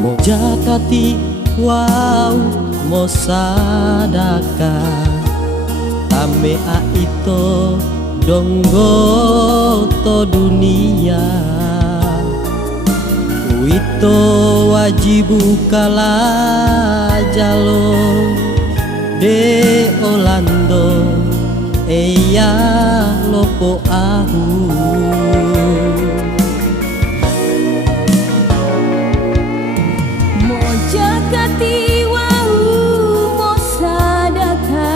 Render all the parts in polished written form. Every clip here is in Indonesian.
Mo jakati wau mo sadaka tame aito donggo to dunia wito wajibu kala jalo de Orlando eya lopo ahu mo jakati wau mo sadaka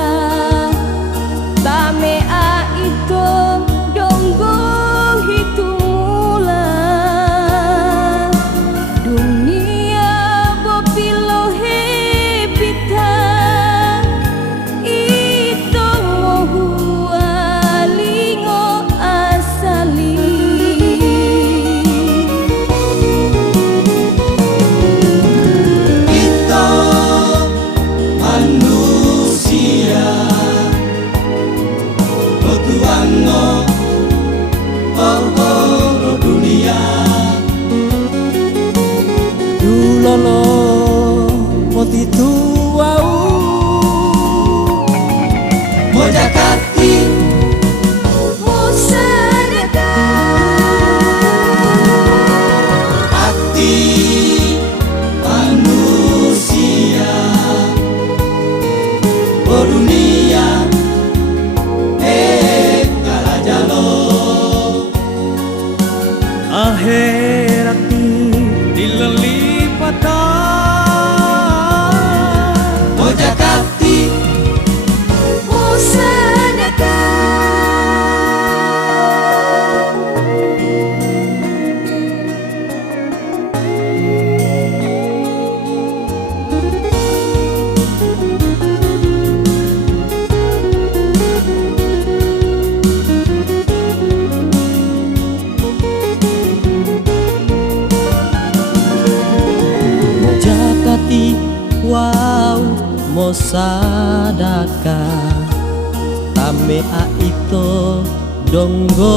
tame aito donggo hitumula dunia bopilo hepita ito mohua lingo asali kita manusia betuango oh dunia dulolo poti tuau mo jakati mo sadaka hati manusia dunia kalajalo akhirat dilelipatan mo jakati mo sadaka wau mo sadaka tame aito donggo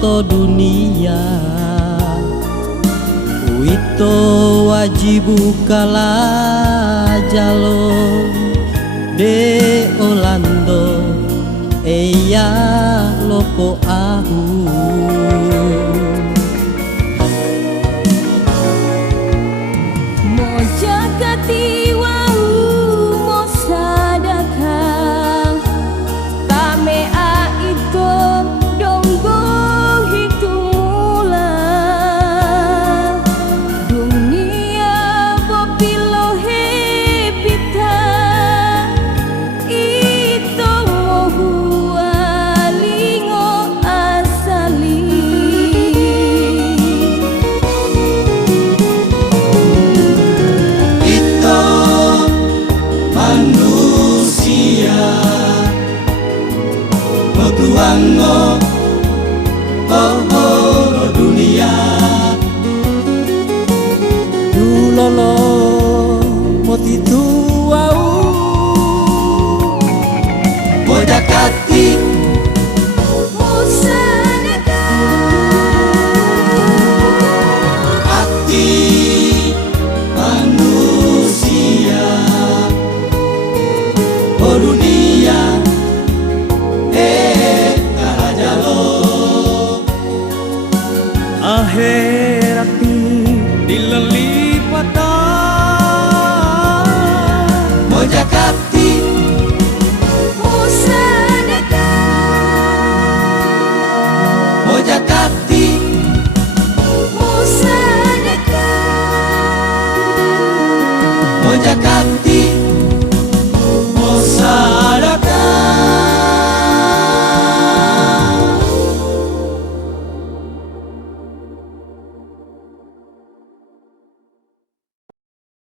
to dunia wito wajibu kala jalo de Orlando eya lopo ahu mo jakati wau mo sadaka tame aito donggo hitumula dunia bopilo hepita ito mohua lingo asali manusia betuango oh dunia dulolo moti tuau mo jakati mo sadaka hati manusia dunia kalajalo akhirat dilelipatan mo jakati